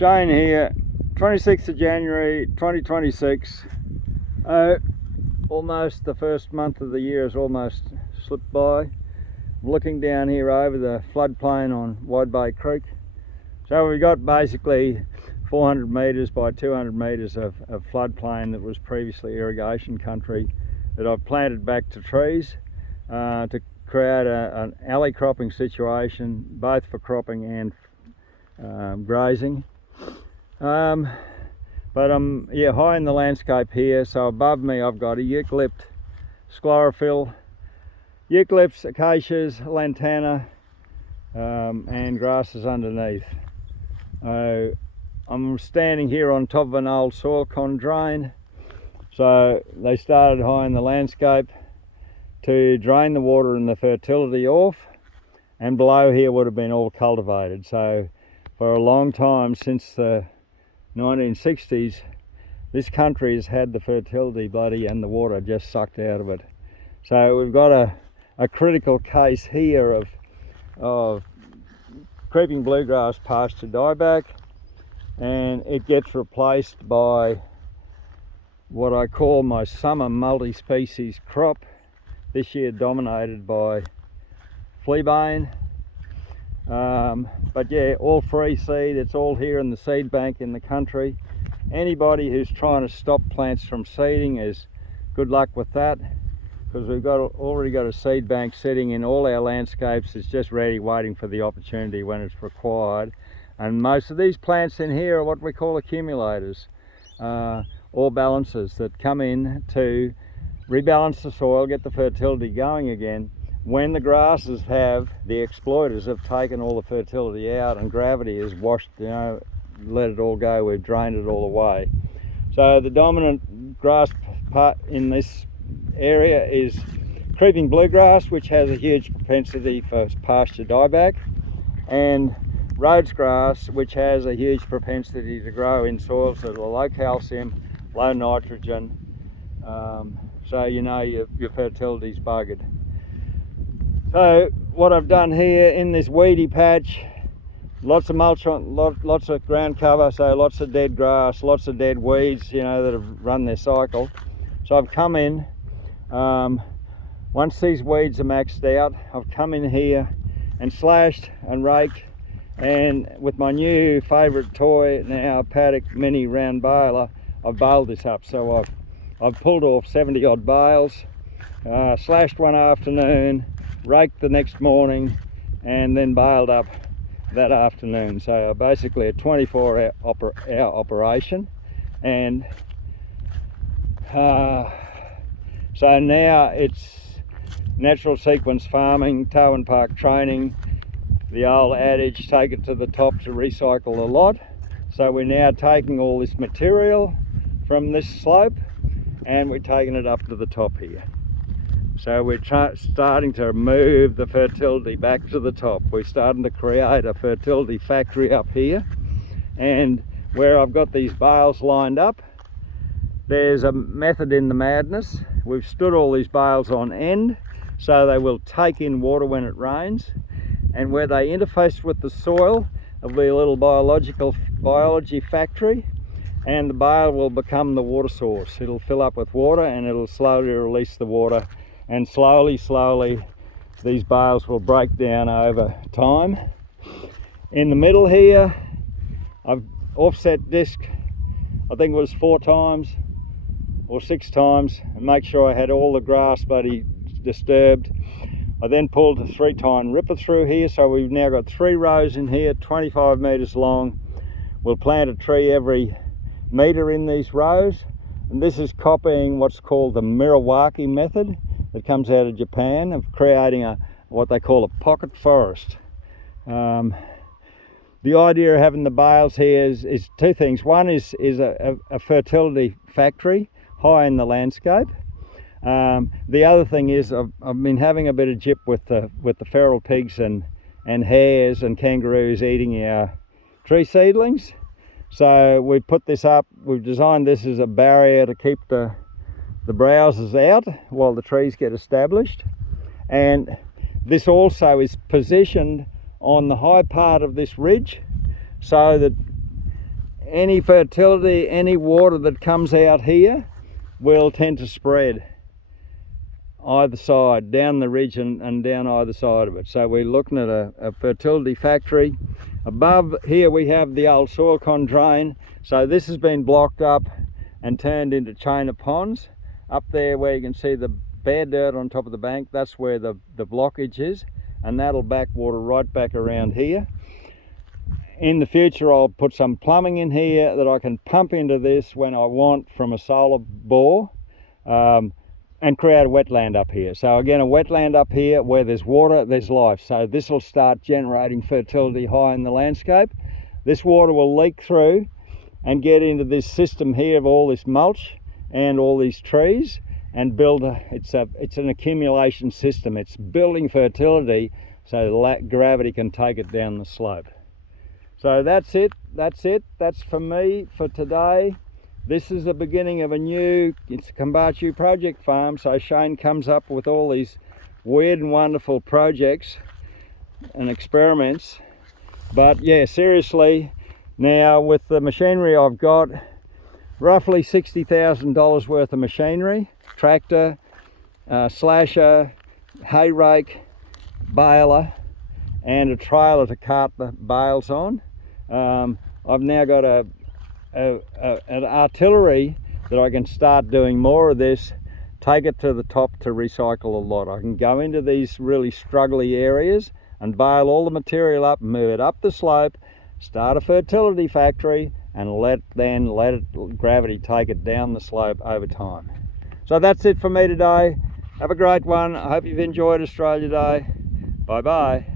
Shane here, 26th of January 2026. Almost the first month of the year has almost slipped by. I'm looking down here over the floodplain on Wide Bay Creek. So we've got basically 400 metres by 200 metres of floodplain that was previously irrigation country that I've planted back to trees to create an alley cropping situation, both for cropping and grazing. But I'm high in the landscape here, so above me I've got a eucalypt, sclerophyll, eucalypts, acacias, lantana, and grasses underneath. I'm standing here on top of an old soil con drain. So they started high in the landscape to drain the water and the fertility off, and below here would have been all cultivated. So for a long time, since the 1960s, this country has had the fertility and the water just sucked out of it. So we've got a critical case here of creeping bluegrass pasture dieback, and it gets replaced by what I call my summer multi-species crop, this year dominated by fleabane. But yeah, all free seed. It's all here in the seed bank in the country. Anybody who's trying to stop plants from seeding is good luck with that, because we've already got a seed bank sitting in all our landscapes. It's just ready, waiting for the opportunity when it's required. And most of these plants in here are what we call accumulators, or balancers that come in to rebalance the soil, get the fertility going again. When the grasses the exploiters have taken all the fertility out and gravity has washed, let it all go, we've drained it all away. So the dominant grass part in this area is creeping bluegrass, which has a huge propensity for pasture dieback, and Rhodes grass, which has a huge propensity to grow in soils that are low calcium, low nitrogen, so your fertility's buggered. So what I've done here in this weedy patch, lots of mulch on, lots of ground cover, so lots of dead grass, lots of dead weeds, that have run their cycle. So I've come in, once these weeds are maxed out, I've come in here and slashed and raked, and with my new favourite toy now, paddock mini round baler, I've baled this up. So I've pulled off 70 odd bales, slashed one afternoon, raked the next morning, and then baled up that afternoon. So basically a 24-hour operation. And so now it's natural sequence farming, tow and park training, the old adage, take it to the top to recycle the lot. So we're now taking all this material from this slope and we're taking it up to the top here. So we're starting to move the fertility back to the top. We're starting to create a fertility factory up here, and where I've got these bales lined up, there's a method in the madness. We've stood all these bales on end so they will take in water when it rains, and where they interface with the soil, there'll be a little biology factory, and the bale will become the water source. It'll fill up with water and it'll slowly release the water, and slowly these bales will break down over time. In the middle here, I've offset disc, I think it was 4 times or 6 times, and make sure I had all the grass bloody disturbed. I then pulled a 3-tine ripper through here, so we've now got 3 rows in here, 25 metres long. We'll plant a tree every metre in these rows, and this is copying what's called the Miyawaki method that comes out of Japan, of creating what they call a pocket forest. The idea of having the bales here is 2 things. One is a fertility factory high in the landscape. The other thing is I've been having a bit of jip with the feral pigs and hares and kangaroos eating our tree seedlings. So we put this up, we've designed this as a barrier to keep the browsers out while the trees get established. And this also is positioned on the high part of this ridge so that any fertility, any water that comes out here will tend to spread either side, down the ridge and down either side of it. So we're looking at a fertility factory. Above here we have the old soil con drain. So this has been blocked up and turned into chain of ponds. Up there where you can see the bare dirt on top of the bank, that's where the blockage is, and that'll back water right back around here. In the future I'll put some plumbing in here that I can pump into this when I want from a solar bore, and create a wetland up here. So again, a wetland up here where there's water, there's life. So this will start generating fertility high in the landscape. This water will leak through and get into this system here of all this mulch and all these trees and build it's an accumulation system. It's building fertility so gravity can take it down the slope. So that's it. That's for me for today. This is the beginning of it's a Kombucha project farm, so Shane comes up with all these weird and wonderful projects and experiments. But yeah, seriously, now with the machinery I've got, roughly $60,000 worth of machinery, tractor, slasher, hay rake, baler, and a trailer to cart the bales on. I've now got an artillery that I can start doing more of this, take it to the top to recycle a lot. I can go into these really struggly areas and bale all the material up, move it up the slope, start a fertility factory, and let gravity take it down the slope over time. So that's it for me today. Have a great one. I hope you've enjoyed Australia Day. Bye bye.